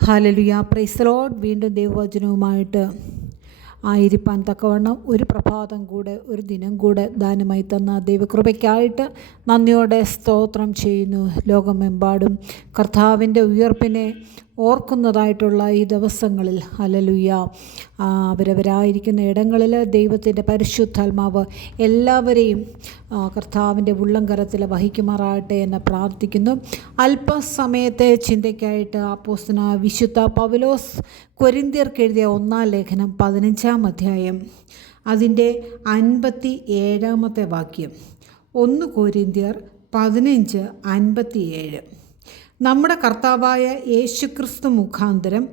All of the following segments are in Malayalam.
Hallelujah, praise the Lord. വീണ്ടും ദൈവവചനവുമായിട്ട് ആയിരിക്കാൻ തക്കവണ്ണം ഒരു പ്രഭാതം കൂടെ, ഒരു ദിനം കൂടെ ദാനമായി തന്ന ദൈവകൃപയ്ക്കായിട്ട് നന്ദിയോടെ സ്തോത്രം ചെയ്യുന്നു. ലോകമെമ്പാടും കർത്താവിൻ്റെ ഉയർപ്പിനെ ഓർക്കുന്നതായിട്ടുള്ള ഈ ദിവസങ്ങളിൽ ഹല്ലേലൂയ, അവരവരായിരിക്കുന്ന ഇടങ്ങളിൽ ദൈവത്തിൻ്റെ പരിശുദ്ധാത്മാവ് എല്ലാവരെയും കർത്താവിൻ്റെ ഉള്ളംകരത്തിൽ വഹിക്കുമാറാകട്ടെ എന്ന് പ്രാർത്ഥിക്കുന്നു. അല്പസമയത്തെ ചിന്തയ്ക്കായിട്ട് അപ്പോസ്തലനായ വിശുദ്ധ പൗലോസ് കൊരിന്ത്യർക്ക് എഴുതിയ 1-ാം ലേഖനം 15-ാം അധ്യായം അതിൻ്റെ 57-ാമത്തെ വാക്യം. 1 കൊരിന്ത്യർ 15:57. നമ്മുടെ കർത്താവായ യേശുക്രിസ്തു മുഖാന്തരം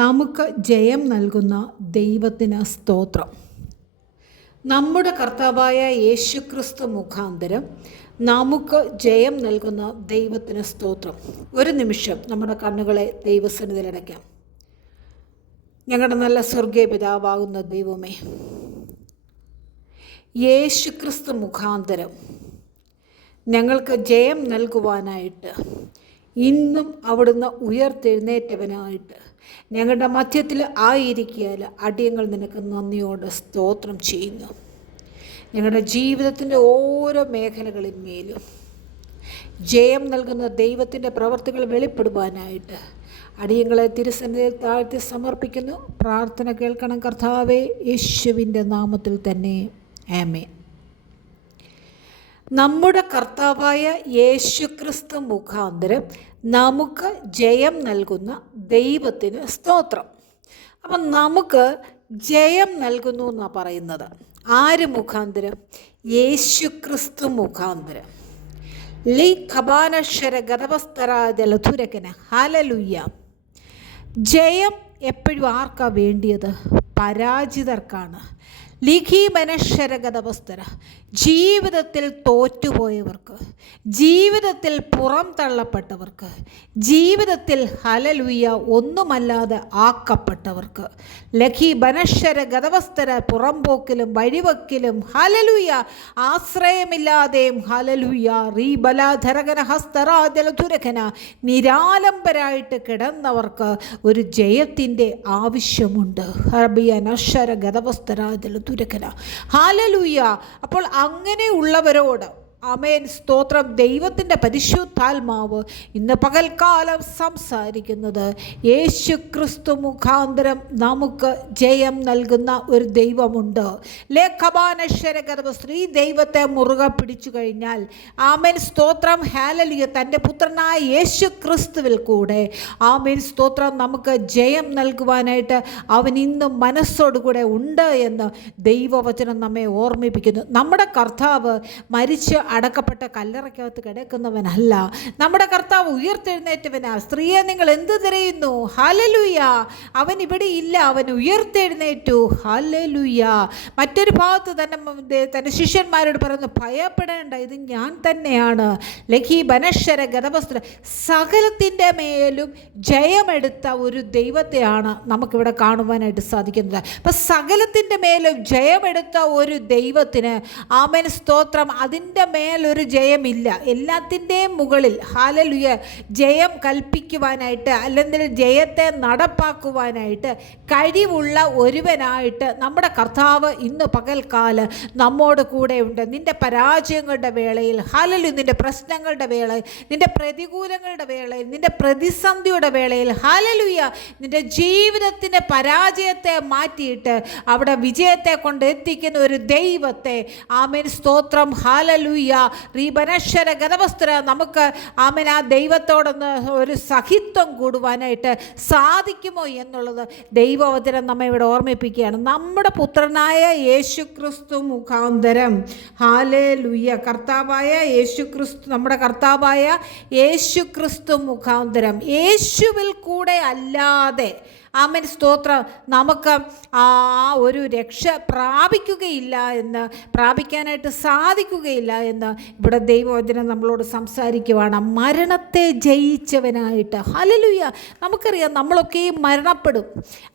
നമുക്ക് ജയം നൽകുന്ന ദൈവത്തിന് സ്തോത്രം. നമ്മുടെ കർത്താവായ യേശുക്രിസ്തു മുഖാന്തരം നമുക്ക് ജയം നൽകുന്ന ദൈവത്തിന് സ്തോത്രം. ഒരു നിമിഷം നമ്മുടെ കണ്ണുകളെ ദൈവസന്നിധിയിൽ അടയ്ക്കാം. ഞങ്ങളുടെ നല്ല സ്വർഗീയ പിതാവാകുന്ന ദൈവമേ, യേശുക്രിസ്തു മുഖാന്തരം ഞങ്ങൾക്ക് ജയം നൽകുവാനായിട്ട് ഇന്നും അവിടുന്ന് ഉയർത്തെഴുന്നേറ്റവനായിട്ട് ഞങ്ങളുടെ മധ്യത്തിൽ ആയിരിക്കാൽ അടിയങ്ങൾ നിനക്ക് നന്ദിയോടെ സ്തോത്രം ചെയ്യുന്നു. ഞങ്ങളുടെ ജീവിതത്തിൻ്റെ ഓരോ മേഖലകളിന്മേലും ജയം നൽകുന്ന ദൈവത്തിൻ്റെ പ്രവർത്തികൾ വെളിപ്പെടുവാനായിട്ട് അടിയങ്ങളെ തിരുസന്നിധിയിൽ താഴ്ത്തി സമർപ്പിക്കുന്നു. പ്രാർത്ഥന കേൾക്കണം കർത്താവേ, യേശുവിൻ്റെ നാമത്തിൽ തന്നെ, ആമേൻ. നമ്മുടെ കർത്താവായ യേശുക്രിസ്തു മുഖാന്തരം നമുക്ക് ജയം നൽകുന്ന ദൈവത്തിന് സ്തോത്രം. അപ്പം നമുക്ക് ജയം നൽകുന്നു എന്നാണ് പറയുന്നത്. ആര് മുഖാന്തരം? യേശുക്രിസ്തു മുഖാന്തരം. ലീ ഖബാനശ്വര ഗതവസ്തരാജലധുരകന. ഹല്ലേലൂയ. ജയം എപ്പോഴും ആർക്കാ വേണ്ടിയത്? പരാജിതർക്കാണ്. ലിഖീമനശ്വരഗതവസ്തര, ജീവിതത്തിൽ തോറ്റുപോയവർക്ക്, ജീവിതത്തിൽ പുറം തള്ളപ്പെട്ടവർക്ക്, ജീവിതത്തിൽ ഹല്ലേലൂയ ഒന്നുമല്ലാതെ ആക്കപ്പെട്ടവർക്ക്, ലഖീബനശ്വര ഗതവസ്തര, പുറംപോക്കിലും വഴിവക്കിലും ഹല്ലേലൂയ ആശ്രയമില്ലാതെയും ഹല്ലേലൂയ റീബലാധരകന ഹസ്തരാജലധുരകന നിരാലംബരായിട്ട് കിടന്നവർക്ക് ഒരു ജയത്തിൻ്റെ ആവശ്യമുണ്ട്. ഹർബിയനശ്വര ഗതവസ്തരാജല തുരക്കന. ഹല്ലേലൂയ. അപ്പോൾ അങ്ങനെയുള്ളവരോട് ആമേൻ, സ്തോത്രം. ദൈവത്തിൻ്റെ പരിശുദ്ധാത്മാവ് ഇന്ന് പകൽക്കാലം സംസാരിക്കുന്നത് യേശുക്രിസ്തു മുഖാന്തരം നമുക്ക് ജയം നൽകുന്ന ഒരു ദൈവമുണ്ട്. ലേഖബാനശ്വരഗതവസ്ത്രീ ദൈവത്തെ മുറുകെ പിടിച്ചു കഴിഞ്ഞാൽ ആമേൻ, സ്തോത്രം, ഹല്ലേലൂയ, തൻ്റെ പുത്രനായ യേശുക്രിസ്തുവിൽ കൂടെ ആമേൻ, സ്തോത്രം, നമുക്ക് ജയം നൽകുവാനായിട്ട് അവൻ ഇന്നും മനസ്സോടുകൂടെ ഉണ്ട് എന്ന് ദൈവവചനം നമ്മെ ഓർമ്മിപ്പിക്കുന്നു. നമ്മുടെ കർത്താവ് മരിച്ച് അടക്കപ്പെട്ട കല്ലറയ്ക്കകത്ത് കിടക്കുന്നവനല്ല. നമ്മുടെ കർത്താവ് ഉയർത്തെഴുന്നേറ്റവനാ. സ്ത്രീയെ നിങ്ങൾ എന്ത് തിരയുന്നു? ഹല്ലേലൂയ. അവൻ ഇവിടെ ഇല്ല, അവൻ ഉയർത്തെഴുന്നേറ്റു. ഹല്ലേലൂയ. മറ്റൊരു ഭാഗത്ത് തൻ്റെ ശിഷ്യന്മാരോട് പറയുന്നു, ഭയപ്പെടേണ്ട, ഇത് ഞാൻ തന്നെയാണ്. ലഖി ബനശ്വര ഗതവസ്ത്ര, സകലത്തിൻ്റെ മേലും ജയമെടുത്ത ഒരു ദൈവത്തെയാണ് നമുക്കിവിടെ കാണുവാനായിട്ട് സാധിക്കുന്നത്. അപ്പം സകലത്തിൻ്റെ മേലും ജയമെടുത്ത ഒരു ദൈവത്തിന് ആമേൻ, സ്തോത്രം, അതിൻ്റെ മേലൊരു ജയമില്ല. എല്ലാത്തിൻ്റെയും മുകളിൽ ഹല്ലേലൂയ ജയം കൽപ്പിക്കുവാനായിട്ട് അല്ലെങ്കിൽ ജയത്തെ നടപ്പാക്കുവാനായിട്ട് കഴിവുള്ള ഒരുവനായിട്ട് നമ്മുടെ കർത്താവ് ഇന്ന് പകൽക്കാലം നമ്മോട് കൂടെ ഉണ്ട്. നിൻ്റെ പരാജയങ്ങളുടെ വേളയിൽ ഹല്ലേലൂയ, നിൻ്റെ പ്രശ്നങ്ങളുടെ വേളയിൽ, നിൻ്റെ പ്രതികൂലങ്ങളുടെ വേളയിൽ, നിൻ്റെ പ്രതിസന്ധിയുടെ വേളയിൽ ഹല്ലേലൂയ, നിൻ്റെ ജീവിതത്തിൻ്റെ പരാജയത്തെ മാറ്റിയിട്ട് അവിടെ വിജയത്തെ കൊണ്ട് എത്തിക്കുന്ന ഒരു ദൈവത്തെ ആമേൻ, സ്തോത്രം, ഹല്ലേലൂയ റീബനശ്വര ഗതവസ്ത്ര, നമുക്ക് ആമേൻ ആ ദൈവത്തോടൊന്ന് ഒരു സഹിത്വം കൂടുവാനായിട്ട് സാധിക്കുമോ എന്നുള്ളത് ദൈവവചനം നമ്മെ ഇവിടെ ഓർമ്മിപ്പിക്കുകയാണ്. നമ്മുടെ പുത്രനായ യേശുക്രിസ്തു മുഖാന്തരം ഹല്ലേലൂയ, കർത്താവായ യേശുക്രിസ്തു, നമ്മുടെ കർത്താവായ യേശുക്രിസ്തു മുഖാന്തരം യേശുവിൽ കൂടെ അല്ലാതെ ആമേൻ സ്തോത്രം, നമുക്ക് ആ ഒരു രക്ഷ പ്രാപിക്കാനായിട്ട് സാധിക്കുകയില്ല എന്ന് ഇവിടെ ദൈവവചനം നമ്മളോട് സംസാരിക്കുവാണ്. മരണത്തെ ജയിച്ചവനായിട്ട്. ഹല്ലേലൂയ. നമുക്കറിയാം നമ്മളൊക്കെ മരണപ്പെടും.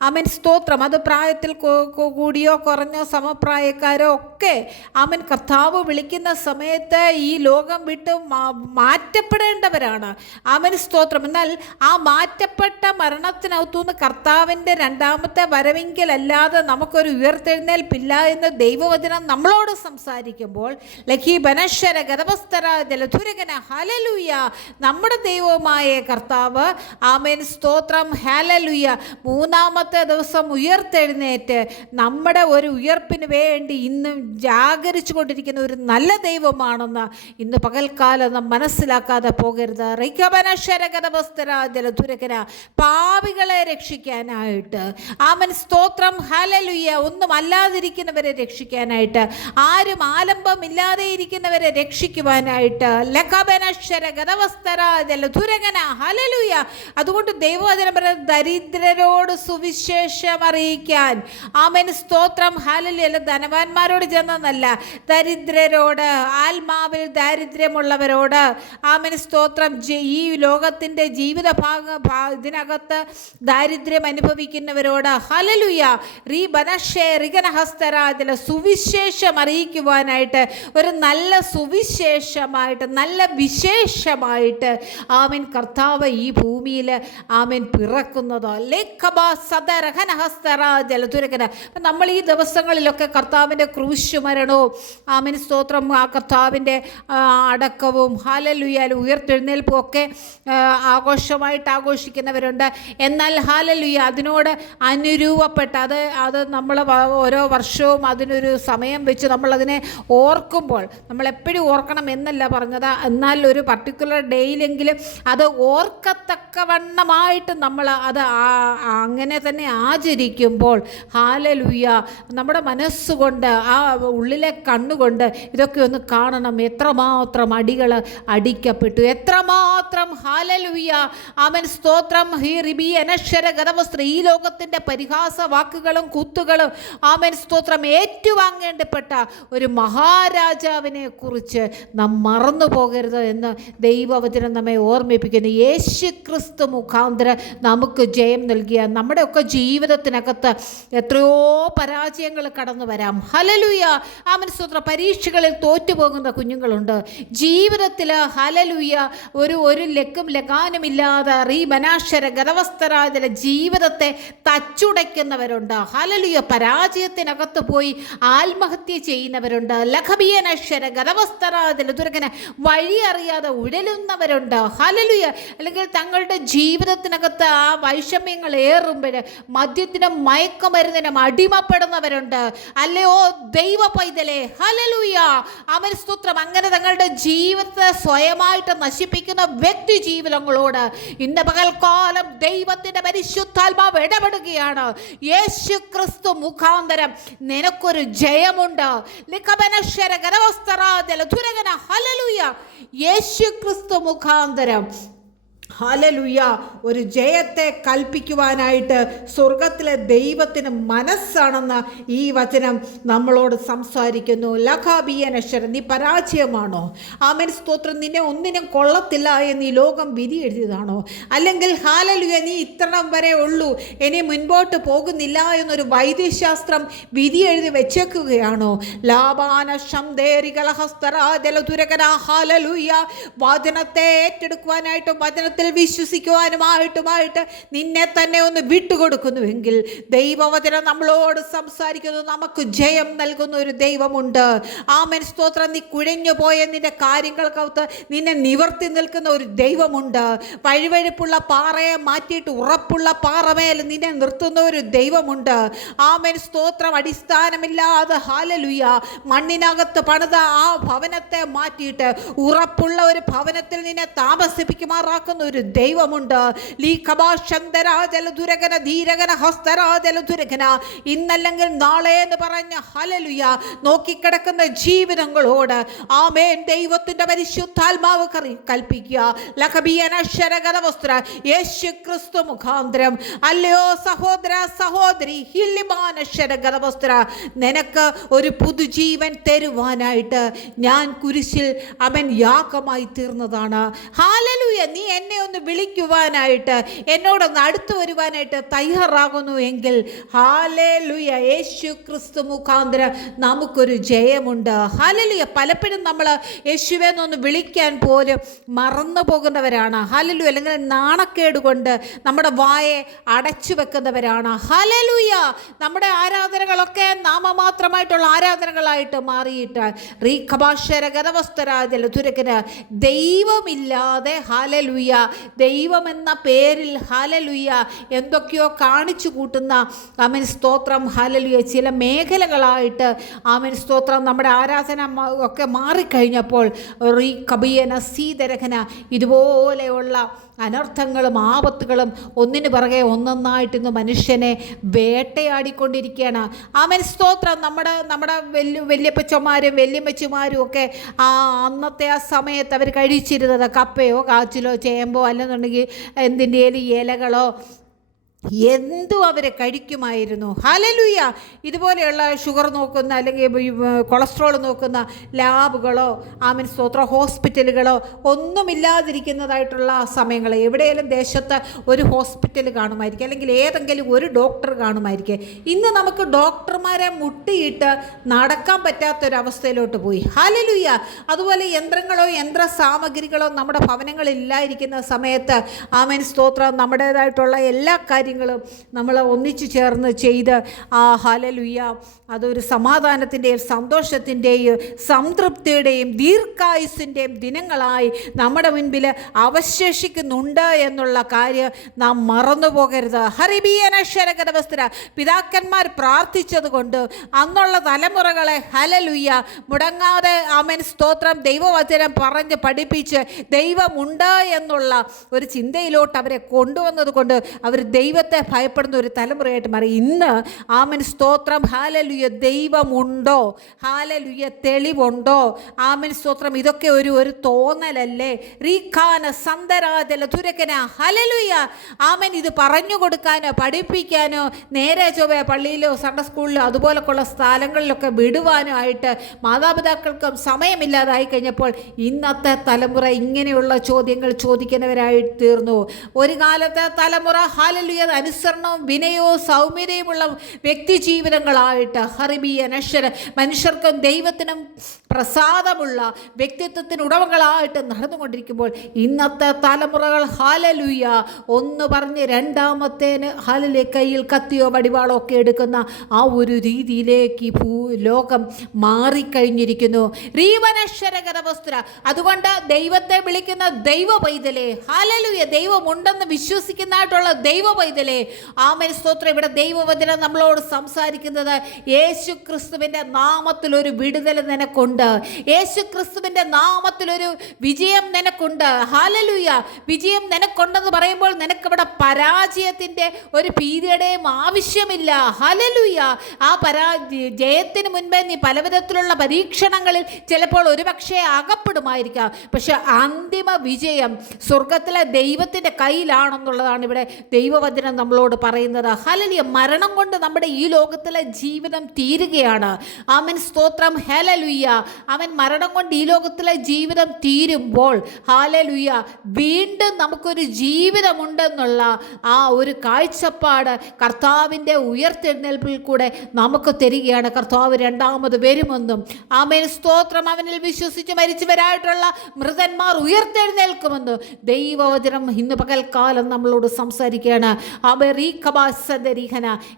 ആമേൻ സ്തോത്രം. അത് പ്രായത്തിൽ കൂടിയോ കുറഞ്ഞോ സമപ്രായക്കാരോ ഒക്കെ ആമേൻ കർത്താവ് വിളിക്കുന്ന സമയത്ത് ഈ ലോകം വിട്ട് മാറ്റപ്പെടേണ്ടവരാണ്. ആമേൻ സ്തോത്രം. എന്നാൽ ആ മാറ്റപ്പെട്ട മരണത്തിനകത്തുനിന്ന് കർത്താവിൻ്റെ രണ്ടാമത്തെ വരവെങ്കിലല്ലാതെ നമുക്കൊരു ഉയർത്തെഴുന്നേൽപ്പില്ല എന്ന് ദൈവവചനം നമ്മളോട് സംസാരിക്കുമ്പോൾ ലഖീബനശ്വര ഗതവസ്തര ജലധുരകന ഹല്ലേലൂയ, നമ്മുടെ ദൈവമായ കർത്താവ് ആമേൻ സ്തോത്രം ഹല്ലേലൂയ മൂന്നാമത്തെ ദിവസം ഉയർത്തെഴുന്നേറ്റ് നമ്മുടെ ഒരു ഉയർപ്പിന് വേണ്ടി ഇന്നും ജാഗരിച്ചു കൊണ്ടിരിക്കുന്ന ഒരു നല്ല ദൈവമാണെന്ന് ഇന്ന് പകൽക്കാലം നാം മനസ്സിലാക്കാതെ പോകരുത്. റിക്കബനശ്വര ഗതവസ്തര ജലധുരകന, പാപികളെ രക്ഷിക്കാനായിട്ട് ആമേൻ സ്തോത്രം ഹല്ലേലൂയ, ഒന്നും അല്ലാതിരിക്കുന്നവരെ രക്ഷിക്കാനായിട്ട്, ആരും ആലംബമില്ലാതെ ഇരിക്കുന്നവരെ രക്ഷിക്കുവാനായിട്ട് ലഖബനശ്വര ഗതവസ്തര ജലധുരകന ഹല്ലേലൂയ. അതുകൊണ്ട് ദൈവവചനം പറയുന്നത് ദരിദ്രരോട് സുവിശേഷം അറിയിക്കാൻ. ആമേൻ സ്തോത്രം ഹല്ലേലൂയ. ധനവാന്മാരോട് ചെന്നല്ല, ദരിദ്രരോട്, ആത്മാവിൽ ദാരിദ്ര്യമുള്ളവരോട്, ആമേൻ സ്തോത്രം ഈ ലോകത്തിൻ്റെ ജീവിത ഇതിനകത്ത് ദാരിദ്ര്യം അനുഭവിക്കുന്നവരോട് ഹല്ലേലൂയ റിഗനഹസ്തരാജല സുവിശേഷം അറിയിക്കുവാനായിട്ട്, ഒരു നല്ല സുവിശേഷമായിട്ട്, നല്ല വിശേഷമായിട്ട് ആമേൻ കർത്താവ് ഈ ഭൂമിയിൽ ആമേൻ പിറക്കുന്നത്. നമ്മൾ ഈ ദിവസങ്ങളിലൊക്കെ കർത്താവിൻ്റെ ക്രൂശ് മരണവും ആമേൻ സ്തോത്രം ആ കർത്താവിൻ്റെ അടക്കവും ഹല്ലേലൂയ ഉയർത്തെഴുന്നേൽപ്പും ഒക്കെ ആഘോഷമായിട്ട് ആഘോഷിക്കുന്നവരുണ്ട്. എന്നാൽ ഹല്ലേലൂയ അതിനോട് അനുരൂപപ്പെട്ട അത് നമ്മൾ ഓരോ വർഷവും അതിനൊരു സമയം വെച്ച് നമ്മളതിനെ ഓർക്കുമ്പോൾ, നമ്മളെപ്പോഴും ഓർക്കണം എന്നല്ല പറഞ്ഞത്, എന്നാൽ ഒരു പർട്ടിക്കുലർ ഡേയിലെങ്കിലും അത് ഓർക്കത്തക്കവണ്ണമായിട്ട് നമ്മൾ അത് അങ്ങനെ തന്നെ ആചരിക്കുമ്പോൾ ഹല്ലേലൂയ നമ്മുടെ മനസ്സുകൊണ്ട് ആ ഉള്ളിലെ കണ്ണുകൊണ്ട് ഇതൊക്കെ ഒന്ന് കാണണം. എത്രമാത്രം അടികൾ അടിക്കപ്പെട്ടു, എത്രമാത്രം ഹല്ലേലൂയ ആമേൻ സ്തോത്രം ഈ ലോകത്തിൻ്റെ പരിഹാസ വാക്കുകളും കുത്തുകളും ആമേൻ സ്തോത്രം ഏറ്റുവാങ്ങേണ്ടപ്പെട്ട ഒരു മഹാരാജാവിനെ കുറിച്ച് നാം മറന്നു പോകരുത് എന്ന് ദൈവവചനം നമ്മെ ഓർമ്മിപ്പിക്കുന്നു. യേശു ക്രിസ്തു മുഖാന്തരം നമുക്ക് ജയം നൽകിയ നമ്മുടെയൊക്കെ ജീവിതത്തിനകത്ത് എത്രയോ പരാജയങ്ങൾ കടന്നു വരാം. ഹല്ലേലൂയ ആമേൻ സ്തോത്രം. പരീക്ഷകളിൽ തോറ്റുപോകുന്ന കുഞ്ഞുങ്ങളുണ്ട്. ജീവിതത്തിൽ ഹല്ലേലൂയ ഒരു ലക്കും ലഗാനുമില്ലാതെ റീബനാശ്വര ഗതവസ്തരാജല ജീവിതത്തെ തച്ചുടയ്ക്കുന്നവരുണ്ട്. ഹല്ലേലൂയ പരാജയത്തിനകത്ത് പോയി ആത്മഹത്യ ചെയ്യുന്നവരുണ്ട്. ലഖബിയനശ്വര ഗതവസ്തരാജല ദുർഗന വഴി അറിയാതെ ഉഴലുന്നവരുണ്ട്. ഹല്ലേലൂയ അല്ലെങ്കിൽ തങ്ങളുടെ ജീവിതത്തിനകത്ത് ആ വൈഷമ്യങ്ങൾ ഏറുമ്പോൾ മദ്യത്തിനും മയക്കുമരുന്നിനും അടിമപ്പെടുന്നവരുണ്ട്. അല്ലയോ ദൈവ പൈതലേ ഹല്ലേലൂയ ആമേൻ സ്തോത്രം. അങ്ങനെ തങ്ങളുടെ ജീവിതത്തെ സ്വയമായിട്ട് നശിപ്പിക്കുന്ന വ്യക്തി ജീവിതങ്ങളോട് ഇന്ന് പകൽക്കാലം ദൈവത്തിൻ്റെ പരിശുദ്ധാത്മാവ് ഇടപെടുകയാണ്. യേശു ക്രിസ്തു മുഖാന്തരം നിനക്കൊരു ജയമുണ്ട്. ഹല്ലേലൂയ യേശു ക്രിസ്തു മുഖാന്തരം ഹല്ലേലൂയ ഒരു ജയത്തെ കൽപ്പിക്കുവാനായിട്ട് സ്വർഗത്തിലെ ദൈവത്തിന് മനസ്സാണെന്ന് ഈ വചനം നമ്മളോട് സംസാരിക്കുന്നു. ലഖാബിയനശ്വരൻ, നീ പരാജയമാണോ? ആമേൻ സ്തോത്രം. നിന്നെ ഒന്നിനും കൊള്ളത്തില്ല എന്ന് ഈ ലോകം വിധി എഴുതിയതാണോ? അല്ലെങ്കിൽ ഹല്ലേലൂയ നീ ഇത്രണം വരെ ഉള്ളൂ, ഇനി മുൻപോട്ട് പോകുന്നില്ല എന്നൊരു വൈദ്യശാസ്ത്രം വിധി എഴുതി വെച്ചേക്കുകയാണോ? വചനത്തെ ഏറ്റെടുക്കുവാനായിട്ടും വചനത്തിൽ വിശ്വസിക്കുവാനുമായിട്ട് നിന്നെ തന്നെ ഒന്ന് വിട്ടുകൊടുക്കുന്നുവെങ്കിൽ ദൈവവചനം നമ്മളോട് സംസാരിക്കുന്നു. നമുക്ക് ജയം നൽകുന്ന ഒരു ദൈവമുണ്ട്. ആമേൻ സ്തോത്രം. നീ കുഴഞ്ഞു പോയ നിന്റെ കാര്യങ്ങൾക്കകത്ത് നിന്നെ നിവർത്തി നിൽക്കുന്ന ഒരു ദൈവമുണ്ട്. വഴുവഴുപ്പുള്ള പാറയെ മാറ്റിയിട്ട് ഉറപ്പുള്ള പാറമേൽ നിന്നെ നിർത്തുന്ന ഒരു ദൈവമുണ്ട്. ആമേൻ സ്തോത്രം. അടിസ്ഥാനമില്ലാതെ ഹല്ലേലൂയ മണ്ണിനകത്ത് പണിത ആ ഭവനത്തെ മാറ്റിയിട്ട് ഉറപ്പുള്ള ഒരു ഭവനത്തിൽ നിന്നെ താമസിപ്പിക്കുമാറാക്കുന്ന ഒരു ഒരു ദൈവമുണ്ട്. ഇന്നല്ലെങ്കിൽ നാളെ എന്ന് പറഞ്ഞ ഹല്ലേലൂയ നോക്കിക്കിടക്കുന്ന ജീവിതങ്ങളോട് ആമേൻ ദൈവത്തിന്റെ പരിശുദ്ധാത്മാവ് കൽപ്പിക്കുക. യേശു ക്രിസ്തു മുഖാന്തരം അല്ലയോ സഹോദര സഹോദരി, നിനക്ക് ഒരു പുതുജീവൻ തരുവാനായിട്ട് ഞാൻ കുരിശിൽ അവൻ യാഗമായി തീർന്നതാണ്. ഹല്ലേലൂയ. നീ എന്നെ ഒന്ന് വിളിക്കുവാനായിട്ട്, എന്നോടൊന്ന് അടുത്തു വരുവാനായിട്ട് തയ്യാറാകുന്നു എങ്കിൽ ഹല്ലേലൂയ യേശു ക്രിസ്തു മുഖാന്തരം നമുക്കൊരു ജയമുണ്ട്. ഹല്ലേലൂയ. പലപ്പോഴും നമ്മൾ യേശുവെ എന്നൊന്ന് വിളിക്കാൻ പോലും മറന്നു പോകുന്നവരാണ്. ഹല്ലേലൂയ. അല്ലെങ്കിൽ നാണക്കേട് കൊണ്ട് നമ്മുടെ വായെ അടച്ചു വെക്കുന്നവരാണ്. ഹല്ലേലൂയ. നമ്മുടെ ആരാധനകളൊക്കെ നാമമാത്രമായിട്ടുള്ള ആരാധനകളായിട്ട് മാറിയിട്ട് ദൈവമില്ലാതെ ഹല്ലേലൂയ ദൈവമെന്ന പേരിൽ ഹല്ലേലൂയ എന്തൊക്കെയോ കാണിച്ചു കൂട്ടുന്ന ആമേൻ സ്തോത്രം ഹല്ലേലൂയ ചില മേഖലകളായിട്ട് ആമേൻ സ്തോത്രം നമ്മുടെ ആരാധന ഒക്കെ മാറിക്കഴിഞ്ഞപ്പോൾ ഇതുപോലെയുള്ള അനർത്ഥങ്ങളും ആപത്തുകളും ഒന്നിനു പിറകെ ഒന്നൊന്നായിട്ട് ഇന്ന് മനുഷ്യനെ വേട്ടയാടിക്കൊണ്ടിരിക്കുകയാണ്. ആമേൻ സ്തോത്രം. നമ്മുടെ വല്യപ്പച്ചന്മാരും വല്യമ്മച്ചിമാരും ഒക്കെ അന്നത്തെ ആ സമയത്ത് അവർ കഴിച്ചിരുന്നത് കപ്പയോ കാച്ചിലോ ചേമ്പോ അല്ലെന്നുണ്ടെങ്കിൽ എന്തിൻ്റെയും ഇലകളോ എന്തും അവരെ കഴിക്കുമായിരുന്നു. ഹല്ലേലൂയ. ഇതുപോലെയുള്ള ഷുഗർ നോക്കുന്ന അല്ലെങ്കിൽ കൊളസ്ട്രോൾ നോക്കുന്ന ലാബുകളോ ആമേൻ സ്തോത്ര ഹോസ്പിറ്റലുകളോ ഒന്നുമില്ലാതിരിക്കുന്നതായിട്ടുള്ള സമയങ്ങൾ എവിടെയെങ്കിലും ദേശത്ത് ഒരു ഹോസ്പിറ്റൽ കാണുമായിരിക്കും, അല്ലെങ്കിൽ ഏതെങ്കിലും ഒരു ഡോക്ടർ കാണുമായിരിക്കും. ഇന്ന് നമുക്ക് ഡോക്ടർമാരെ മുട്ടിയിട്ട് നടക്കാൻ പറ്റാത്തൊരവസ്ഥയിലോട്ട് പോയി. ഹല്ലേലൂയ. അതുപോലെ യന്ത്രങ്ങളോ യന്ത്ര സാമഗ്രികളോ നമ്മുടെ ഭവനങ്ങളിൽ ഇല്ലായിരിക്കുന്ന സമയത്ത് ആമേൻ സ്തോത്രം നമ്മുടേതായിട്ടുള്ള എല്ലാ കാര്യങ്ങളും നമ്മൾ ഒന്നിച്ചു ചേർന്ന് ചെയ്ത് ഹല്ലേലൂയ അതൊരു സമാധാനത്തിൻ്റെയും സന്തോഷത്തിൻ്റെയും സംതൃപ്തിയുടെയും ദീർഘായുസിൻ്റെയും ദിനങ്ങളായി നമ്മുടെ മുൻപിൽ അവശേഷിക്കുന്നുണ്ട് എന്നുള്ള കാര്യം നാം മറന്നു പോകരുത്. പിതാക്കന്മാർ പ്രാർത്ഥിച്ചതുകൊണ്ട് അന്നുള്ള തലമുറകളെ ഹല്ലേലൂയ മുടങ്ങാതെ ആമേൻ സ്തോത്രം ദൈവവചനം പറഞ്ഞ് പഠിപ്പിച്ച് ദൈവമുണ്ട് എന്നുള്ള ഒരു ചിന്തയിലോട്ട് അവരെ കൊണ്ടുവന്നത് കൊണ്ട് അവർ ദൈവത്തെ ഭയപ്പെടുന്ന ഒരു തലമുറയായിട്ട് മാറി. ഇന്ന് ആമേൻ സ്തോത്രം ഹല്ലേലൂയ ദൈവമുണ്ടോ, ഹല്ലേലൂയ തെളിവുണ്ടോ, ആമേൻ സ്തോത്രം ഇതൊക്കെ ഒരു തോന്നലല്ലേ? ഹല്ലേലൂയ. ആമേൻ ഇത് പറഞ്ഞു കൊടുക്കാനോ പഠിപ്പിക്കാനോ നേരെ ചൊവ്വേ പള്ളിയിലോ സൺഡേ സ്കൂളിലോ അതുപോലൊക്കെയുള്ള സ്ഥലങ്ങളിലൊക്കെ വിടുവാനോ ആയിട്ട് മാതാപിതാക്കൾക്കും സമയമില്ലാതായി കഴിഞ്ഞപ്പോൾ ഇന്നത്തെ തലമുറ ഇങ്ങനെയുള്ള ചോദ്യങ്ങൾ ചോദിക്കുന്നവരായി തീർന്നു. ഒരു കാലത്തെ തലമുറ ഹല്ലേലൂയ അനുസരണവും വിനയവും സൗമ്യതയുമുള്ള വ്യക്തി ജീവിതങ്ങളായിട്ട് മനുഷ്യർക്കും ദൈവത്തിനും പ്രസാദമുള്ള വ്യക്തിത്വത്തിന് ഉടമകളായിട്ട് നടന്നുകൊണ്ടിരിക്കുമ്പോൾ ഇന്നത്തെ തലമുറകൾ ഹല്ലേലൂയ ഒന്ന് പറഞ്ഞ് രണ്ടാമത്തേന് ഹല്ലേലൂയ കയ്യിൽ കത്തിയോ വടിവാളോ ഒക്കെ എടുക്കുന്ന ആ ഒരു രീതിയിലേക്ക് ലോകം മാറിക്കഴിഞ്ഞിരിക്കുന്നു. അതുകൊണ്ട് ദൈവത്തെ വിളിക്കുന്ന ദൈവ പൈതലേ, ഹല്ലേലൂയ ദൈവമുണ്ടെന്ന് വിശ്വസിക്കുന്നതായിട്ടുള്ള ദൈവ പൈതലേ, ആമേൻ സ്തോത്രം. ഇവിടെ ദൈവവചനം നമ്മളോട് സംസാരിക്കുന്നത് യേശു ക്രിസ്തുവിൻ്റെ നാമത്തിൽ ഒരു വിടുതൽ നിനക്കുണ്ട്, യേശു ക്രിസ്തുവിൻ്റെ നാമത്തിൽ ഒരു വിജയം നിനക്കുണ്ട്. ഹല്ലേലൂയ. വിജയം നിനക്കുണ്ടെന്ന് പറയുമ്പോൾ നിനക്കിവിടെ പരാജയത്തിൻ്റെ ഒരു ഭീതിയുടെയും ആവശ്യമില്ല. ഹല്ലേലൂയ. ആ ജയത്തിന് മുൻപേ നീ പലവിധത്തിലുള്ള പരീക്ഷണങ്ങളിൽ ചിലപ്പോൾ ഒരുപക്ഷെ അകപ്പെടുമായിരിക്കാം, പക്ഷെ അന്തിമ വിജയം സ്വർഗത്തിലെ ദൈവത്തിൻ്റെ കയ്യിലാണെന്നുള്ളതാണ് ഇവിടെ ദൈവവചനം നമ്മളോട് പറയുന്നത്. ഹല്ലേലൂയ. മരണം കൊണ്ട് നമ്മുടെ ഈ ലോകത്തിലെ ജീവിതം തീരുകയാണ്. ആമേൻ സ്തോത്രം. ഹല്ലേലൂയ. അവൻ മരണം കൊണ്ട് ഈ ലോകത്തിലെ ജീവിതം തീരുമ്പോൾ ഹല്ലേലൂയ വീണ്ടും നമുക്കൊരു ജീവിതമുണ്ടെന്നുള്ള ആ ഒരു കാഴ്ചപ്പാട് കർത്താവിൻ്റെ ഉയർത്തെഴുന്നേൽപ്പിൽ കൂടെ നമുക്ക് തരികയാണ്. കർത്താവ് രണ്ടാമത് വരുമെന്നും ആമേൻ സ്തോത്രം അവനിൽ വിശ്വസിച്ച് മരിച്ചവരായിട്ടുള്ള മൃതന്മാർ ഉയർത്തെഴുന്നേൽക്കുമെന്നും ദൈവവചനം ഇന്ന് പകൽക്കാലം നമ്മളോട് സംസാരിക്കുകയാണ്.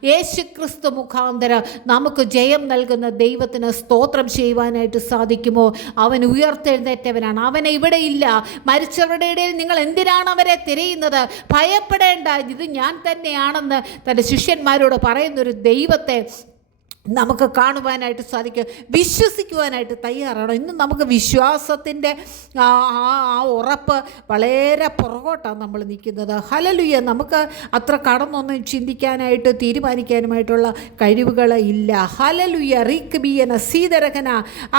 യേശു ക്രിസ്തു മുഖാന്തരം നമുക്ക് ജയം നൽകുന്ന ദൈവത്തിന് സ്തോത്രം ചെയ്യുവാനായിട്ട് സാധിക്കുമോ? അവൻ ഉയർത്തെഴുന്നേറ്റവനാണ്. അവനെ ഇവിടെ ഇല്ല. മരിച്ചവരുടെ ഇടയിൽ നിങ്ങൾ എന്തിനാണ് അവരെ തിരയുന്നത്? ഭയപ്പെടേണ്ട, ഇത് ഞാൻ തന്നെയാണെന്ന് തൻ്റെ ശിഷ്യന്മാരോട് പറയുന്നൊരു ദൈവത്തെ നമുക്ക് കാണുവാനായിട്ട് സാധിക്കും, വിശ്വസിക്കുവാനായിട്ട് തയ്യാറാണ്. ഇന്ന് നമുക്ക് വിശ്വാസത്തിൻ്റെ ആ ഉറപ്പ് വളരെ പുറകോട്ടാണ് നമ്മൾ നിൽക്കുന്നത്. ഹല്ലേലൂയ. നമുക്ക് അത്ര കടന്നൊന്നും ചിന്തിക്കാനായിട്ട് തീരുമാനിക്കാനുമായിട്ടുള്ള കഴിവുകൾ ഇല്ല. ഹല്ലേലൂയ. റീക്ക് ബിയന സീതരകന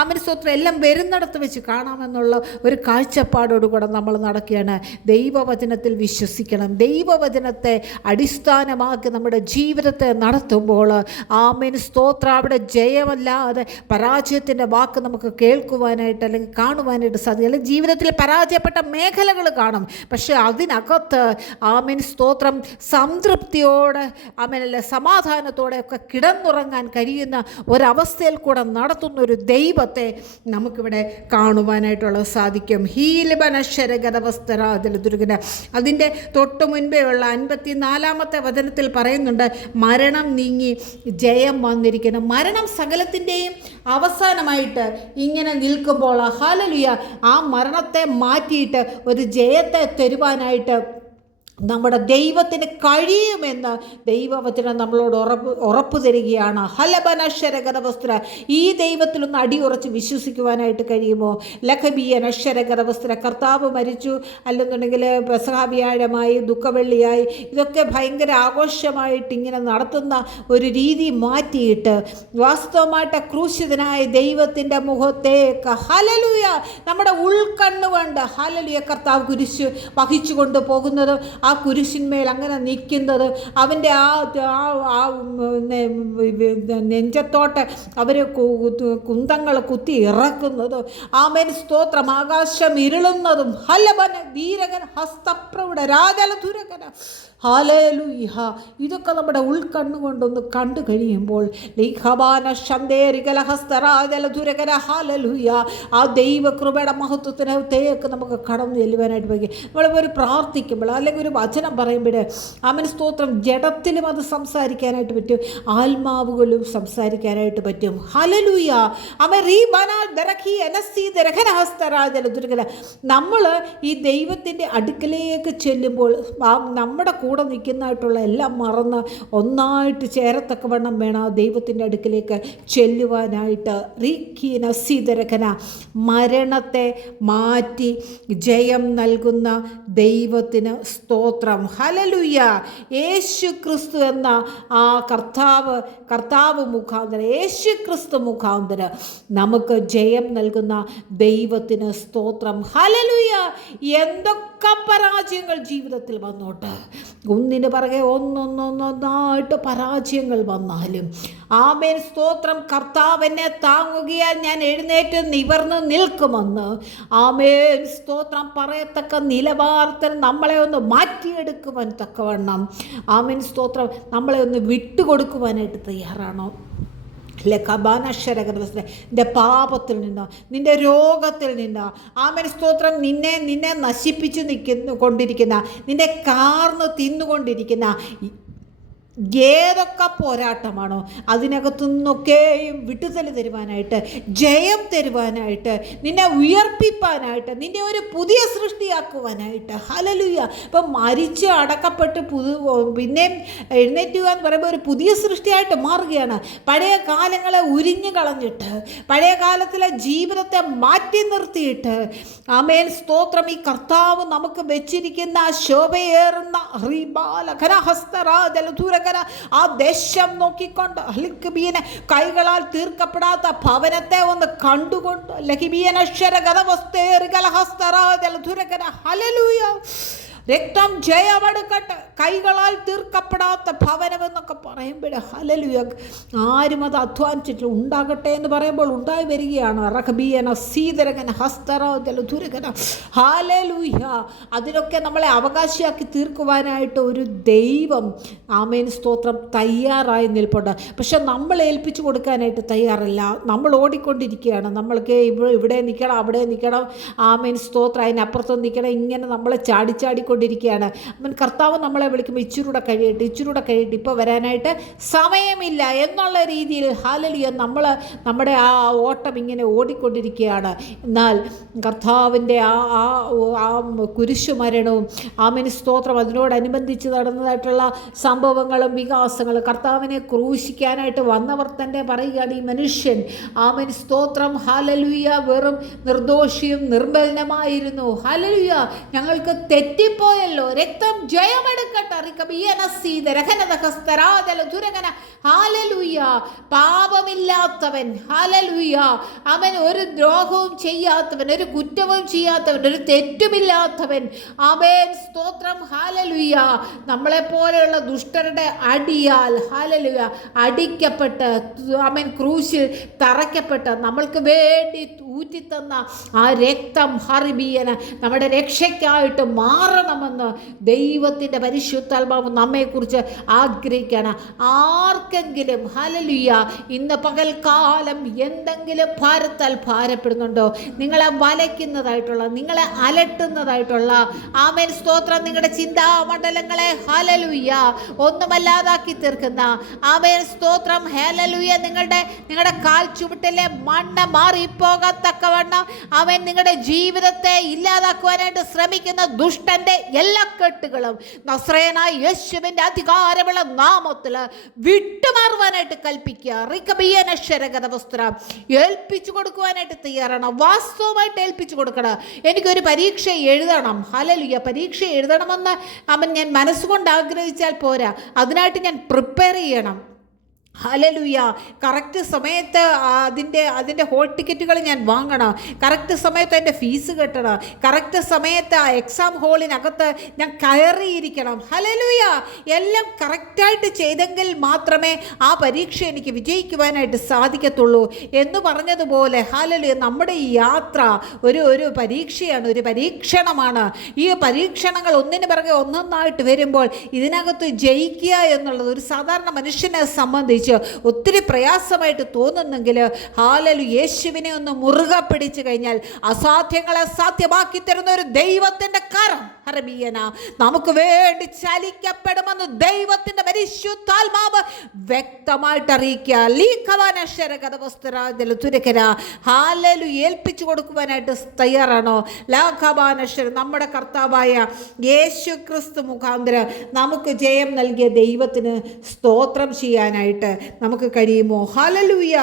ആമനസ്തോത്രം എല്ലാം വരുന്നിടത്ത് വെച്ച് കാണാമെന്നുള്ള ഒരു കാഴ്ചപ്പാടോടുകൂടെ നമ്മൾ നടക്കുകയാണ്. ദൈവവചനത്തിൽ വിശ്വസിക്കണം. ദൈവവചനത്തെ അടിസ്ഥാനമാക്കി നമ്മുടെ ജീവിതത്തെ നടത്തുമ്പോൾ ആമേൻ അവിടെ ജയമല്ലാതെ പരാജയത്തിൻ്റെ വാക്ക് നമുക്ക് കേൾക്കുവാനായിട്ട് അല്ലെങ്കിൽ കാണുവാനായിട്ട് സാധിക്കും. അല്ലെങ്കിൽ ജീവിതത്തിൽ പരാജയപ്പെട്ട മേഖലകൾ കാണും, പക്ഷേ അതിനകത്ത് ആമേൻ സ്തോത്രം സംതൃപ്തിയോടെ ആമേനല്ല സമാധാനത്തോടെ ഒക്കെ കിടന്നുറങ്ങാൻ കഴിയുന്ന ഒരവസ്ഥയിൽ കൂടെ നടത്തുന്ന ഒരു ദൈവത്തെ നമുക്കിവിടെ കാണുവാനായിട്ടുള്ള സാധിക്കും. ഹീലബനശ്വരഗതവസ്തരാതിൽ അതിൻ്റെ തൊട്ട് മുൻപേ ഉള്ള 54-ാമത്തെ വചനത്തിൽ പറയുന്നുണ്ട്, മരണം നീങ്ങി ജയം വന്നിരിക്കുന്നു. മരണം സകലത്തിൻ്റെയും അവസാനമായിട്ട് ഇങ്ങനെ നിൽക്കുമ്പോൾ ഹല്ലേലൂയ ആ മരണത്തെ മാറ്റിയിട്ട് ഒരു ജയത്തെ തരുവാനായിട്ട് നമ്മുടെ ദൈവത്തിന് കഴിയുമെന്ന് ദൈവവചനം നമ്മളോട് ഉറപ്പ് തരികയാണ്. ഹലബനശ്വരഗതവസ്ത്ര ഈ ദൈവത്തിലൊന്ന് അടിയുറച്ച് വിശ്വസിക്കുവാനായിട്ട് കഴിയുമോ? ലഖബിയനശ്വരഗതവസ്ത്ര കർത്താവ് മരിച്ചു, അല്ലെന്നുണ്ടെങ്കിൽ പെസഹ വ്യാഴമായി ദുഃഖവെള്ളിയായി ഇതൊക്കെ ഭയങ്കര ആഘോഷമായിട്ട് ഇങ്ങനെ നടത്തുന്ന ഒരു രീതി മാറ്റിയിട്ട് വാസ്തവമായിട്ട് ക്രൂശിതനായ ദൈവത്തിൻ്റെ മുഖത്തേക്ക് ഹല്ലേലൂയ നമ്മുടെ ഉൾക്കണ്ണുകൊണ്ട് ഹല്ലേലൂയ കർത്താവ് കുരിശ് വഹിച്ചു കൊണ്ട് പോകുന്നത്, ആ കുരിശിന്മേൽ അങ്ങനെ നിൽക്കുന്നത്, അവൻ്റെ ആ നെഞ്ചത്തോട്ട് അവർ കുന്തങ്ങൾ കുത്തി ഇറക്കുന്നത്, ആമേൻ സ്തോത്രം ആകാശം ഇരുളുന്നതും ഹല്ലബന ധീരകൻ ഹസ്തപ്രൗഢ രാജലധുരകന ഹല്ലേലൂയ ഇതൊക്കെ നമ്മുടെ ഉൾക്കണ്ണുകൊണ്ടൊന്ന് കണ്ടു കഴിയുമ്പോൾ ഹല്ലേലൂയ ആ ദൈവകൃപയുടെ മഹത്വത്തിനകത്തേക്ക് നമുക്ക് കടന്നു ചെല്ലുവാനായിട്ട് പറ്റും. നമ്മളിപ്പോൾ ഒരു പ്രാർത്ഥിക്കുമ്പോൾ അല്ലെങ്കിൽ ഒരു വചനം പറയുമ്പോൾ ആമേൻ സ്തോത്രം ജഡത്തിലും അത് സംസാരിക്കാനായിട്ട് പറ്റും, ആത്മാവുകളും സംസാരിക്കാനായിട്ട് പറ്റും. ഹല്ലേലൂയ നമ്മൾ ഈ ദൈവത്തിൻ്റെ അടുക്കലേക്ക് ചെല്ലുമ്പോൾ നമ്മുടെ കൂടെ നിൽക്കുന്നതായിട്ടുള്ള എല്ലാം മറന്ന് ഒന്നായിട്ട് ചേരത്തക്കവണ്ണം വേണം ആ ദൈവത്തിൻ്റെ അടുക്കലേക്ക് ചെല്ലുവാനായിട്ട്. റീക്കീന സീതരകന മരണത്തെ മാറ്റി ജയം നൽകുന്ന ദൈവത്തിന് സ്തോത്രം. ഹല്ലേലൂയ. യേശു ക്രിസ്തു എന്ന ആ കർത്താവ് മുഖാന്തരം യേശു ക്രിസ്തു മുഖാന്തരം നമുക്ക് ജയം നൽകുന്ന ദൈവത്തിന് സ്തോത്രം. ഹല്ലേലൂയ. എന്തൊക്കെ പരാജയങ്ങൾ ജീവിതത്തിൽ വന്നോട്ട്, ഒന്നിന് പിറകെ ഒന്നൊന്നായിട്ട് പരാജയങ്ങൾ വന്നാലും ആമേൻ സ്തോത്രം കർത്താവ് എന്നെ താങ്ങുകയാൽ ഞാൻ എഴുന്നേറ്റ് നിവർന്ന് നിൽക്കുമെന്ന് ആമേൻ സ്തോത്രം പറയത്തക്ക നിലവാരത്തിൽ നമ്മളെ ഒന്ന് മാറ്റിയെടുക്കുവാൻ തക്കവണ്ണം ആമേൻ സ്തോത്രം നമ്മളെ ഒന്ന് വിട്ടുകൊടുക്കുവാനായിട്ട് തയ്യാറാണോ? നിന്റെ പാപത്തിൽ നിന്നോ നിന്റെ രോഗത്തിൽ നിന്നോ ആമേൻ സ്തോത്രം നിന്നെ നശിപ്പിച്ച് കൊണ്ടിരിക്കുന്ന നിന്നെ കാർന്ന് തിന്നുകൊണ്ടിരിക്കുന്ന ഏതൊക്കെ പോരാട്ടമാണോ അതിനകത്തു നിന്നൊക്കെയും വിടുതൽ തരുവാനായിട്ട്, ജയം തരുവാനായിട്ട്, നിന്നെ ഉയർപ്പിപ്പാനായിട്ട്, നിന്നെ ഒരു പുതിയ സൃഷ്ടിയാക്കുവാനായിട്ട്. ഹല്ലേലൂയ. ഇപ്പം മരിച്ച് അടക്കപ്പെട്ട് പിന്നെയും എഴുന്നേറ്റുക എന്ന് പറയുമ്പോൾ ഒരു പുതിയ സൃഷ്ടിയായിട്ട് മാറുകയാണ്. പഴയ കാലങ്ങളെ ഉരിഞ്ഞു കളഞ്ഞിട്ട് പഴയ കാലത്തിലെ ജീവിതത്തെ മാറ്റി നിർത്തിയിട്ട് ആമേൻ സ്തോത്രം ഈ കർത്താവ് നമുക്ക് വെച്ചിരിക്കുന്ന ശോഭയേറുന്ന ആ ദേശം നോക്കിക്കൊണ്ട് അലിക്കബീനെ കൈകളാൽ തീർക്കപ്പെടാത്ത ഭവനത്തെ ഒന്ന് കണ്ടുകൊണ്ട് ഹല്ലേലൂയ രക്തം ജയമെടുക്കട്ടെ കൈകളാൽ തീർക്കപ്പെടാത്ത ഭവനമെന്നൊക്കെ പറയുമ്പോൾ ഹല്ലേലൂയ ആരും അത് അധ്വാനിച്ചിട്ടില്ല, ഉണ്ടാകട്ടെ എന്ന് പറയുമ്പോൾ ഉണ്ടായി വരികയാണ്. റഹബീയന സീതരകന ഹസ്തരാജലധുരകന ഹല്ലേലൂയ. അതിനൊക്കെ നമ്മളെ അവകാശിയാക്കി തീർക്കുവാനായിട്ട് ഒരു ദൈവം ആമേൻ സ്തോത്രം തയ്യാറായി നിൽപ്പുണ്ട്. പക്ഷെ നമ്മൾ ഏൽപ്പിച്ചു കൊടുക്കാനായിട്ട് തയ്യാറല്ല. നമ്മൾ ഓടിക്കൊണ്ടിരിക്കുകയാണ്. നമ്മൾക്ക് ഇവിടെ നിൽക്കണം, അവിടെ നിൽക്കണം, ആമേൻ സ്തോത്രം അതിനപ്പുറത്തും നിൽക്കണം, ഇങ്ങനെ നമ്മളെ ചാടിക്കൊണ്ടിരിക്കുകയാണ്. ഓടിക്കൊണ്ടിരിക്കുകയാണ്. അവൻ കർത്താവ് നമ്മളെ വിളിക്കുമ്പോൾ ഇച്ചിരൂടെ കഴിയട്ടെ ഇപ്പോൾ വരാനായിട്ട് സമയമില്ല എന്നുള്ള രീതിയിൽ ഹല്ലേലൂയ നമ്മുടെ ആ ഓട്ടം ഇങ്ങനെ ഓടിക്കൊണ്ടിരിക്കുകയാണ്. എന്നാൽ കർത്താവിൻ്റെ ആ കുരിശുമരണവും ആമേൻ സ്തോത്രം അതിനോടനുബന്ധിച്ച് നടന്നതായിട്ടുള്ള സംഭവങ്ങളും വികാസങ്ങളും കർത്താവിനെ ക്രൂശിക്കാനായിട്ട് വന്നവർ തന്നെ പറയുകയാണ്, ഈ മനുഷ്യൻ ആമേൻ സ്തോത്രം ഹല്ലേലൂയ വെറും നിർദോഷിയും നിർമ്മലനുമായിരുന്നു. ഹല്ലേലൂയ ഞങ്ങൾക്ക് തെറ്റിപ്പോയല്ലോ, രക്തം ജയമെടുക്കട്ടെ. ഹല്ലേലൂയ പാപമില്ലാത്തവൻ, ഹല്ലേലൂയ അവൻ ഒരു ദ്രോഹവും ചെയ്യാത്തവൻ, ഒരു കുറ്റവും ചെയ്യാത്തവൻ, ഒരു തെറ്റുമില്ലാത്തവൻ. ആമേൻ സ്തോത്രം ഹല്ലേലൂയ നമ്മളെപ്പോലെയുള്ള ദുഷ്ടരുടെ അടിയാൽ ഹല്ലേലൂയ അടിക്കപ്പെട്ട് ആമേൻ ക്രൂശിൽ തറയ്ക്കപ്പെട്ട് നമ്മൾക്ക് വേണ്ടി ഊറ്റിത്തന്ന ആ രക്തം ഹറിബിയന നമ്മുടെ രക്ഷയ്ക്കായിട്ട് മാറണമെന്ന് ദൈവത്തിൻ്റെ പരിശുദ്ധാത്മാവ് നമ്മെക്കുറിച്ച് ആഗ്രഹിക്കണം. ആർക്കെങ്കിലും ഹല്ലേലൂയ ഇന്ന് പകൽക്കാലം എന്തെങ്കിലും ഭാരത്താൽ ഭാരപ്പെടുന്നുണ്ടോ, നിങ്ങളെ വലയ്ക്കുന്നതായിട്ടുള്ള, നിങ്ങളെ അലട്ടുന്നതായിട്ടുള്ള ആമേൻ സ്തോത്രം നിങ്ങളുടെ ചിന്താമണ്ഡലങ്ങളെ ഹല്ലേലൂയ ഒന്നുമല്ലാതാക്കി തീർക്കുന്ന ആമേൻ സ്തോത്രം ഹല്ലേലൂയ നിങ്ങളുടെ കാൽ ചുവട്ടിലെ മണ്ണ് മാറിപ്പോകത്തക്കവണ്ണം അവൻ നിങ്ങളുടെ ജീവിതത്തെ ഇല്ലാതാക്കുവാനായിട്ട് ശ്രമിക്കുന്ന ദുഷ്ടന്റെ എല്ലാ കെട്ടുകളും നസ്രയനായ യേശുവിൻ്റെ അധികാരമുള്ള നാമത്തിൽ വിട്ടുമാറുവാനായിട്ട് കൽപ്പിക്കുക. ഏൽപ്പിച്ചു കൊടുക്കുവാനായിട്ട് തയ്യാറാണ്. വാസ്തവമായിട്ട് ഏൽപ്പിച്ചു കൊടുക്കണം. എനിക്കൊരു പരീക്ഷ എഴുതണം, ഹല്ലേലൂയ പരീക്ഷ എഴുതണമെന്ന് ഞാൻ മനസ്സുകൊണ്ട് ആഗ്രഹിച്ചാൽ പോരാ, അതിനായിട്ട് ഞാൻ പ്രിപ്പയർ ചെയ്യണം. ഹല്ലേലൂയ കറക്റ്റ് സമയത്ത് അതിൻ്റെ ഹോൾ ടിക്കറ്റുകൾ ഞാൻ വാങ്ങണം, കറക്റ്റ് സമയത്ത് അതിൻ്റെ ഫീസ് കെട്ടണം, കറക്റ്റ് സമയത്ത് ആ എക്സാം ഹോളിനകത്ത് ഞാൻ കയറിയിരിക്കണം. ഹല്ലേലൂയ എല്ലാം കറക്റ്റായിട്ട് ചെയ്തെങ്കിൽ മാത്രമേ ആ പരീക്ഷ എനിക്ക് വിജയിക്കുവാനായിട്ട് സാധിക്കത്തുള്ളൂ എന്ന് പറഞ്ഞതുപോലെ ഹല്ലേലൂയ നമ്മുടെ ഈ യാത്ര ഒരു പരീക്ഷയാണ്, ഒരു പരീക്ഷണമാണ്. ഈ പരീക്ഷണങ്ങൾ ഒന്നിന് പിറകെ ഒന്നൊന്നായിട്ട് വരുമ്പോൾ ഇതിനകത്ത് ജയിക്കുക എന്നുള്ളത് ഒരു സാധാരണ മനുഷ്യനെ സംബന്ധിച്ച് ഒത്തിരി പ്രയാസമായിട്ട് തോന്നുന്നെങ്കിൽ ഹല്ലേലൂയ യേശുവിനെ ഒന്ന് മുറുകെ പിടിച്ചു കഴിഞ്ഞാൽ അസാധ്യങ്ങളെ സാധ്യമാക്കി തരുന്ന ഒരു ദൈവത്തിൻ്റെ കരം ഹർബിയന നമുക്ക് വേണ്ടി ചലിക്കപ്പെടുമെന്ന് ദൈവത്തിൻ്റെ പരിശുദ്ധാത്മാവ് വ്യക്തമായിട്ട് അറിയിക്കുക. ഹല്ലേലൂയ ഏൽപ്പിച്ചു കൊടുക്കുവാനായിട്ട് തയ്യാറാണോ? ലാഖബാനശ്വര നമ്മുടെ കർത്താവായ യേശു ക്രിസ്തു മുഖാന്തരം നമുക്ക് ജയം നൽകിയ ദൈവത്തിന് സ്തോത്രം ചെയ്യാനായിട്ട് നമുക്ക് കഴിയുമോ? ഹല്ലേലൂയ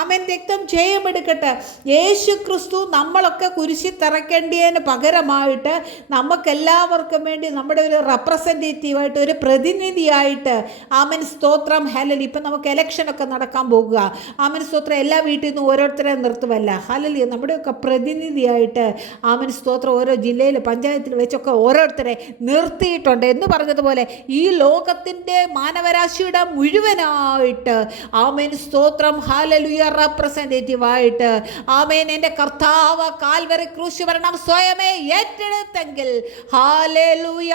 ആമേൻ രക്തം ജയമെടുക്കട്ടെ. യേശു ക്രിസ്തു നമ്മളൊക്കെ കുരിശിൽ തറയ്ക്കേണ്ടതിന് പകരമായിട്ട് നമുക്കെല്ലാവർക്കും വേണ്ടി നമ്മുടെ ഒരു റെപ്രസെൻറ്റേറ്റീവായിട്ട്, ഒരു പ്രതിനിധിയായിട്ട് ആമേൻ സ്തോത്രം ഹല്ലേലൂയ. ഇപ്പം നമുക്ക് ഇലക്ഷനൊക്കെ നടക്കാൻ പോകുക, ആമേൻ സ്തോത്രം എല്ലാ വീട്ടിൽ നിന്നും ഓരോരുത്തരെ നിർത്തുമല്ല, ഹല്ലേലൂയ നമ്മുടെയൊക്കെ പ്രതിനിധിയായിട്ട് ആമേൻ സ്തോത്രം ഓരോ ജില്ലയിൽ പഞ്ചായത്തിൽ വെച്ചൊക്കെ ഓരോരുത്തരെ നിർത്തിയിട്ടുണ്ട് എന്ന് പറഞ്ഞതുപോലെ ഈ ലോകത്തിൻ്റെ മാനവരാശിയുടെ മുഴുവനായിട്ട് ആമേൻ സ്തോത്രം ഹല്ലേലൂയ റെപ്രസെൻറ്റേറ്റീവായിട്ട് ആമേൻ എൻ്റെ കർത്താവ് കാൽവരി ക്രൂശ് മരണം സ്വയമേ ഏറ്റെടുത്തെങ്കിൽ ഹല്ലേലൂയ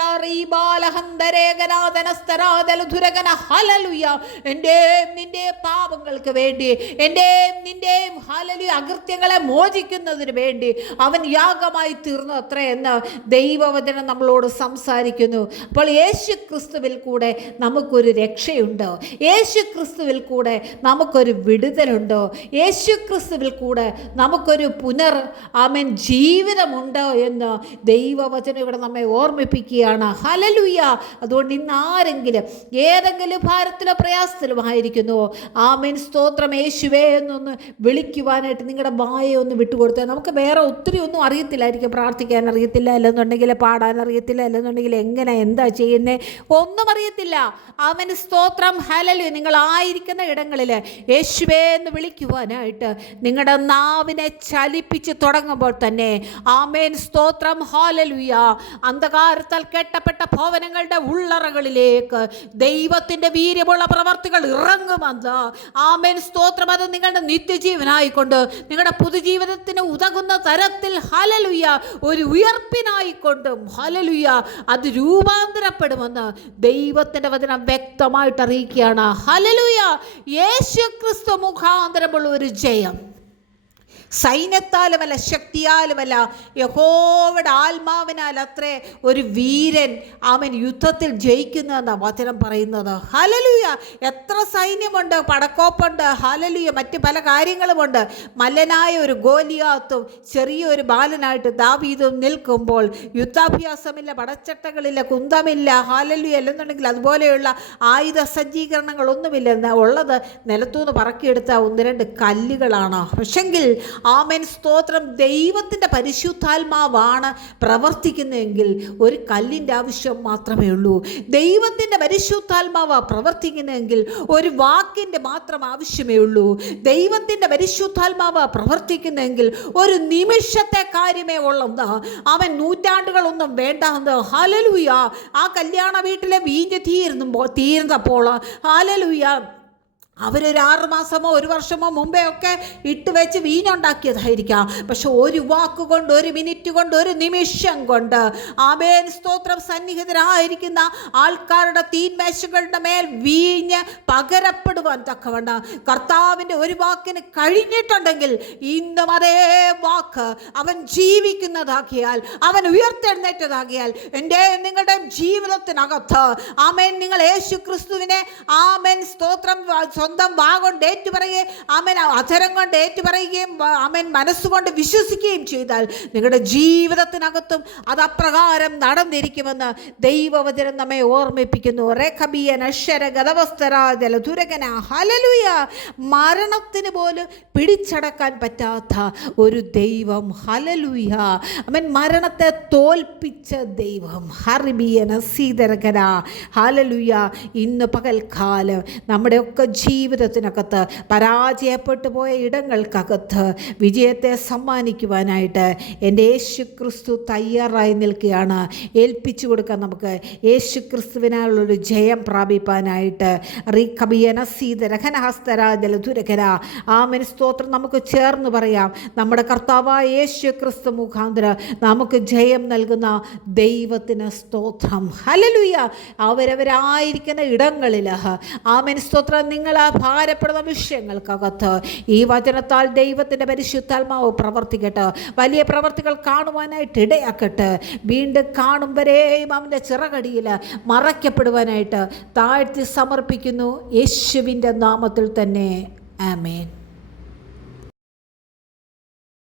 ഹല്ലേലൂയ എൻ്റെയും നിൻ്റെ പാപങ്ങൾക്ക് വേണ്ടി, എൻ്റെയും നിൻ്റെയും ഹല്ലേലൂയ അകൃത്യങ്ങളെ മോചിക്കുന്നതിന് വേണ്ടി അവൻ യാഗമായി തീർന്നു അത്രയെന്ന് ദൈവവചനം നമ്മളോട് സംസാരിക്കുന്നു. അപ്പോൾ യേശു ക്രിസ്തുവിൽ കൂടെ നമുക്കൊരു രക്ഷയുണ്ടോ? യേശു ക്രിസ്തുവിൽ കൂടെ നമുക്കൊരു വിടുതലുണ്ടോ? യേശു ക്രിസ്തുവിൽ കൂടെ നമുക്കൊരു ആമേൻ ജീവിതമുണ്ടോ എന്ന് ദൈവവചനം ഇവിടെ നമ്മെ ഓർമ്മിപ്പിക്കുകയാണ്. ഹല്ലേലൂയ. അതുകൊണ്ട് ഇന്ന് ആരെങ്കിലും ഏതെങ്കിലും ഭാരത്തിലോ പ്രയാസത്തിലും ആയിരിക്കുന്നുവോ, ആമേൻ സ്തോത്രം യേശുവേ എന്നൊന്ന് വിളിക്കുവാനായിട്ട് നിങ്ങളുടെ വായെ ഒന്ന് വിട്ടുകൊടുത്താൽ. നമുക്ക് വേറെ ഒത്തിരി ഒന്നും അറിയത്തില്ലായിരിക്കും, പ്രാർത്ഥിക്കാൻ അറിയത്തില്ല, അല്ലെന്നുണ്ടെങ്കിൽ പാടാൻ അറിയത്തില്ല, അല്ലെന്നുണ്ടെങ്കിൽ എന്താ ചെയ്യുന്നത് ഒന്നും അറിയത്തില്ല. ആമേൻ സ്തോത്രം ഹല്ലേലൂയ. നിങ്ങളായിരിക്കുന്ന ഇടങ്ങളിൽ യേശുവേ എന്ന് വിളിക്കുവാനായിട്ട് നിങ്ങളുടെ നാവിനെ ചലിപ്പിച്ച് തുടങ്ങുമ്പോൾ തന്നെ ആമേൻ സ്തോത്രം ഹല്ലേലൂയ അന്ധകാരത്താൽ കെട്ടപ്പെട്ട ഭവനങ്ങളുടെ ഉള്ളറകളിലേക്ക് ദൈവത്തിൻ്റെ വീര്യമുള്ള പ്രവർത്തികൾ ഇറങ്ങുമെന്ന് ആമേൻ സ്തോത്രം. അത് നിങ്ങളുടെ നിത്യജീവനായിക്കൊണ്ട്, നിങ്ങളുടെ പുതുജീവിതത്തിന് ഉതകുന്ന തരത്തിൽ ഹല്ലേലൂയ ഒരു ഉയർപ്പിനായിക്കൊണ്ടും ഹല്ലേലൂയ അത് രൂപാന്തരപ്പെടുമെന്ന് ദൈവത്തിൻ്റെ വചനം വ്യക്തമായിട്ട് അറിയിക്കുകയാണ്. ഹല്ലേലൂയ. യേശു ക്രിസ്തു മുഖാന്തരമുള്ള ഒരു ജയം സൈന്യത്താലുമല്ല, ശക്തിയാലുമല്ല, യഹോവയുടെ ആത്മാവിനാൽ അത്രേ ഒരു വീരൻ അവൻ യുദ്ധത്തിൽ ജയിക്കുന്നതെന്ന വചനം പറയുന്നത്. ഹല്ലേലൂയ. എത്ര സൈന്യമുണ്ട്, പടക്കോപ്പുണ്ട്, ഹല്ലേലൂയ, മറ്റ് പല കാര്യങ്ങളുമുണ്ട്. മല്ലനായ ഒരു ഗോലിയാത്തും ചെറിയൊരു ബാലനായിട്ട് ദാവീദും നിൽക്കുമ്പോൾ യുദ്ധാഭ്യാസമില്ല, പടച്ചട്ടകളില്ല, കുന്തമില്ല, ഹല്ലേലൂയ, അല്ലെന്നുണ്ടെങ്കിൽ അതുപോലെയുള്ള ആയുധ സജ്ജീകരണങ്ങളൊന്നുമില്ല. ഉള്ളത് നിലത്തുനിന്ന് പറക്കിയെടുത്ത 1-2 കല്ലുകളാണ്. പക്ഷെങ്കിൽ ആമേൻ, സ്തോത്രം, ദൈവത്തിൻ്റെ പരിശുദ്ധാത്മാവാണ് പ്രവർത്തിക്കുന്നതെങ്കിൽ ഒരു കല്ലിൻ്റെ ആവശ്യം മാത്രമേ ഉള്ളൂ. ദൈവത്തിൻ്റെ പരിശുദ്ധാത്മാവ് പ്രവർത്തിക്കുന്നതെങ്കിൽ ഒരു വാക്കിൻ്റെ മാത്രം ആവശ്യമേ ഉള്ളൂ. ദൈവത്തിൻ്റെ പരിശുദ്ധാത്മാവ് പ്രവർത്തിക്കുന്നതെങ്കിൽ ഒരു നിമിഷത്തെ കാര്യമേ ഉള്ളെന്ന്, അവൻ നൂറ്റാണ്ടുകളൊന്നും വേണ്ടെന്ന്. ഹല്ലേലൂയ. ആ കല്യാണ വീട്ടിലെ വീഞ്ഞ് തീർന്നപ്പോൾ ഹല്ലേലൂയ, അവരൊരു 6 മാസമോ 1 വർഷമോ മുമ്പേ ഒക്കെ ഇട്ട് വെച്ച് വീഞ്ഞുണ്ടാക്കിയതായിരിക്കാം. പക്ഷെ ഒരു വാക്കുകൊണ്ട്, 1 മിനിറ്റ് കൊണ്ട്, 1 നിമിഷം കൊണ്ട് ആമേൻ, സ്തോത്രം, സന്നിഹിതരായിരിക്കുന്ന ആൾക്കാരുടെ തീന്മേശകളുടെ മേൽ വീഞ്ഞ് പകരപ്പെടുവാൻ തക്കവണ്ണം കർത്താവിൻ്റെ ഒരു വാക്കിന് കഴിഞ്ഞിട്ടുണ്ടെങ്കിൽ ഇന്നും അതേ വാക്ക് അവൻ ജീവിക്കുന്നതാകിയാൽ, അവൻ ഉയർത്തെഴുന്നേറ്റതാകിയാൽ എൻ്റെ നിങ്ങളുടെ ജീവിതത്തിനകത്ത് ആമേൻ, നിങ്ങൾ യേശു ക്രിസ്തുവിനെ ആമേൻ, സ്തോത്രം, സ്വന്തം വാ കൊണ്ട് ഏറ്റുപറയുകയും ആമേൻ, അധരം കൊണ്ട് ഏറ്റുപറയുകയും ആമേൻ, മനസ്സുകൊണ്ട് വിശ്വസിക്കുകയും ചെയ്താൽ നിങ്ങളുടെ ജീവിതത്തിനകത്തും അത് അപ്രകാരം നടന്നിരിക്കുമെന്ന് ദൈവവചനം നമ്മെ ഓർമ്മിപ്പിക്കുന്നു. ഹല്ലേലൂയ. മരണത്തിന് പോലും പിടിച്ചടക്കാൻ പറ്റാത്ത ഒരു ദൈവം. ഹല്ലേലൂയ. ആമേൻ. മരണത്തെ തോൽപ്പിച്ച ദൈവം. ഹല്ലേലൂയ. ഇന്ന് പകൽക്കാലം നമ്മുടെയൊക്കെ ജീവിതത്തിനകത്ത് പരാജയപ്പെട്ടു പോയ ഇടങ്ങൾക്കകത്ത് വിജയത്തെ സമ്മാനിക്കുവാനായിട്ട് എൻ്റെ യേശു ക്രിസ്തു തയ്യാറായി നിൽക്കുകയാണ്. ഏൽപ്പിച്ചു കൊടുക്കാൻ നമുക്ക് യേശു ക്രിസ്തുവിനാലുള്ളൊരു ജയം പ്രാപിപ്പാനായിട്ട്. ആമേൻ, സ്തോത്രം. നമുക്ക് ചേർന്ന് പറയാം, നമ്മുടെ കർത്താവായ യേശു ക്രിസ്തു മുഖാന്തരം നമുക്ക് ജയം നൽകുന്ന ദൈവത്തിന് സ്തോത്രം. ഹല്ലേലൂയ. അവരവരായിരിക്കുന്ന ഇടങ്ങളിൽ ആമേൻ, സ്തോത്രം, നിങ്ങൾ ആ ഭാരപ്പെടുന്ന വിഷയങ്ങൾക്കകത്ത് ഈ വചനത്താൽ ദൈവത്തിൻ്റെ പരിശുദ്ധാത്മാവ് പ്രവർത്തിക്കട്ടെ. വലിയ പ്രവർത്തികൾ കാണുവാനായിട്ട് ഇടയാക്കട്ടെ. വീണ്ടും കാണും വരെയും അവൻ്റെ ചിറകടിയിൽ മറയ്ക്കപ്പെടുവാനായിട്ട് താഴ്ത്തി സമർപ്പിക്കുന്നു യേശുവിൻ്റെ നാമത്തിൽ തന്നെ. ആമേൻ.